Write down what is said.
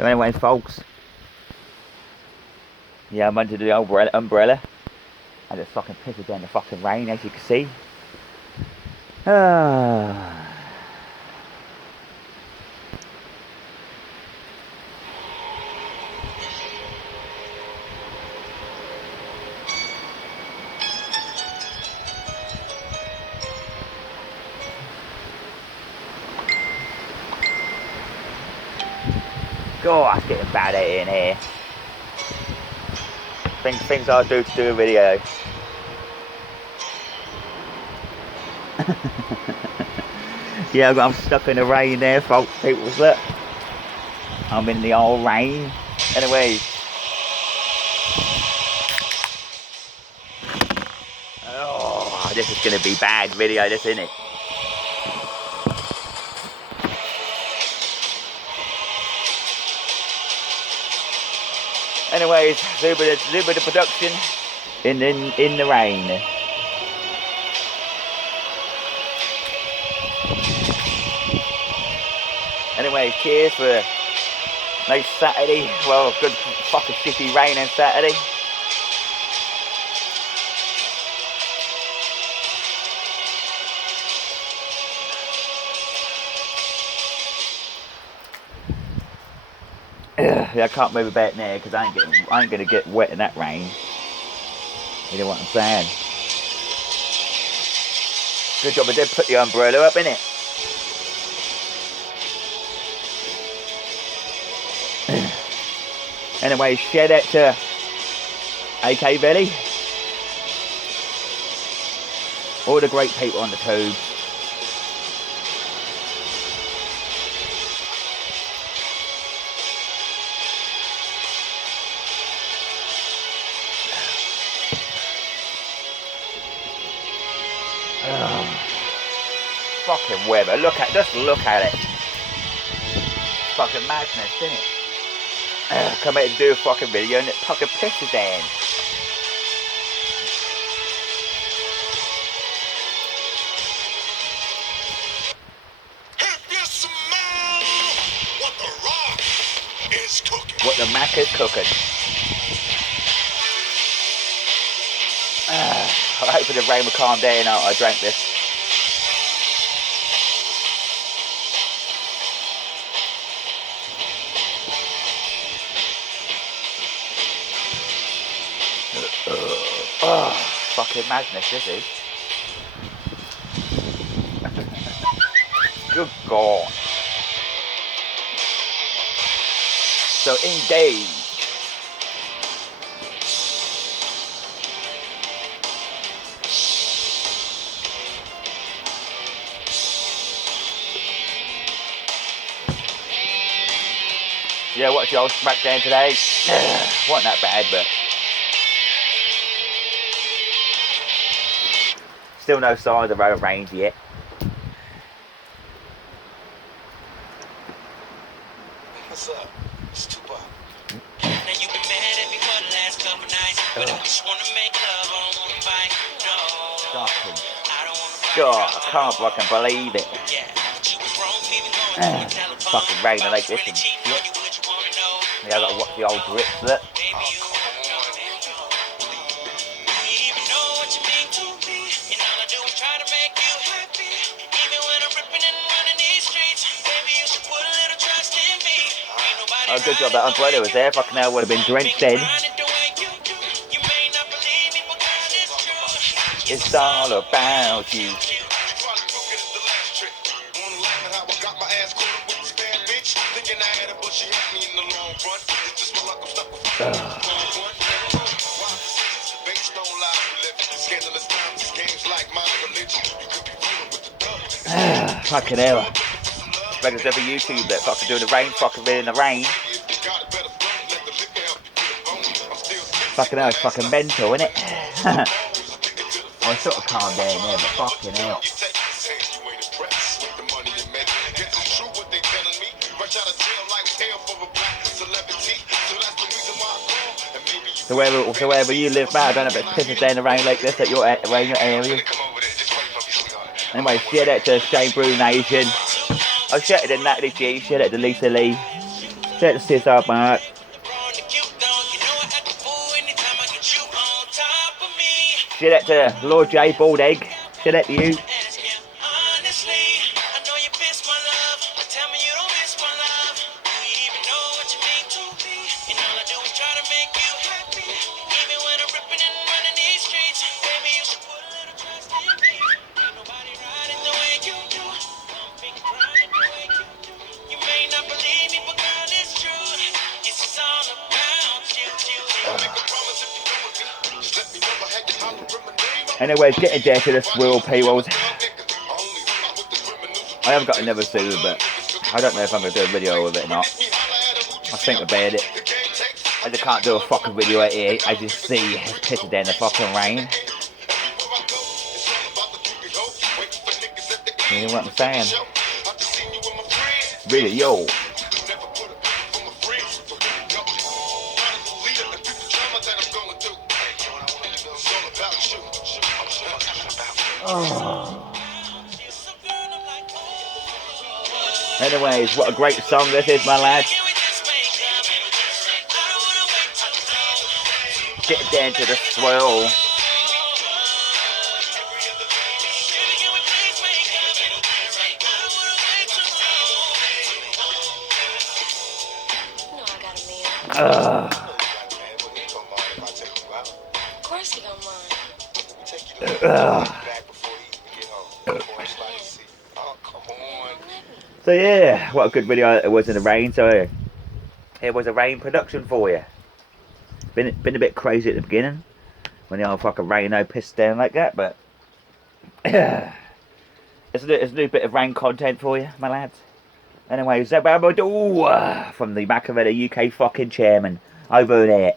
So anyways, folks, yeah, I'm under the umbrella. And it's fucking pissing down the fucking rain, as you can see. Ah. God, it's getting bad out in here. Things I do to do a video. Yeah, I'm stuck in the rain there, folks. People, look. I'm in the old rain. Anyways. Oh, this is going to be bad video, this, isn't it? Anyways, zubr the production in the rain. Anyway, cheers for a nice Saturday. Well, good fucking shitty rain on Saturday. Yeah, I can't move about now because I ain't gonna get wet in that rain. You know what I'm saying? Good job I did put the umbrella up, innit? Anyway, shout out to AK Belly. All the great people on the tube. Fucking weather, just look at it. Fucking madness, isn't it? Come out and do a fucking video and it fucking pisses down. If you smell what the rock is cooking. What the Mac is cooking. I hope the rain will calm down now I drank this. Oh, fucking madness, this is. Good God. So engage. Yeah, watch the old SmackDown today. Wasn't that bad, but still no signs of road range yet. What's up? It's Tupac. Now you been mad at me for the last couple nights, but I just wanna make love, I don't wanna fight. No, I don't wanna fight. God, I can't fucking believe it. Yeah, but you was wrong, even going to a telephone. Fucking raining like this and shit. Yeah, I gotta watch the old drips, look. Oh, good job that umbrella was there. Fucking hell, would have been drenched in. It's all about you. Fucking hell. Beggars every YouTube that fucking doing the rain, fucking been in the rain. Fucking hell, it's fucking mental, innit? I sort of calmed down there, but fucking hell. So wherever you live, man, I don't know if it's pissing down the rain like this at your area. Anyway, shout out to Shane Brew Nation. I shouted to Natalie G, shout out to Lisa Lee. Let's see our mark. Shit out to Lord J, Bald Egg. Shit out to you. Anyways, getting down to the swirl paywalls. I have got another soon, but I don't know if I'm going to do a video of it or not. I think about it. I just can't do a fucking video out here. As you see, it's pissing down the fucking rain. You know what I'm saying? Really, yo. Oh. Anyways, what a great song this is, my lad. Get down to the swirl. Of course he don't mind. So yeah, what a good video it was in the rain. So it was a rain production for you. Been a bit crazy at the beginning when the old fucking rain pissed down like that, but it's a new bit of rain content for you, my lads. Anyway, Zubr from the Machiavelli UK fucking chairman over there.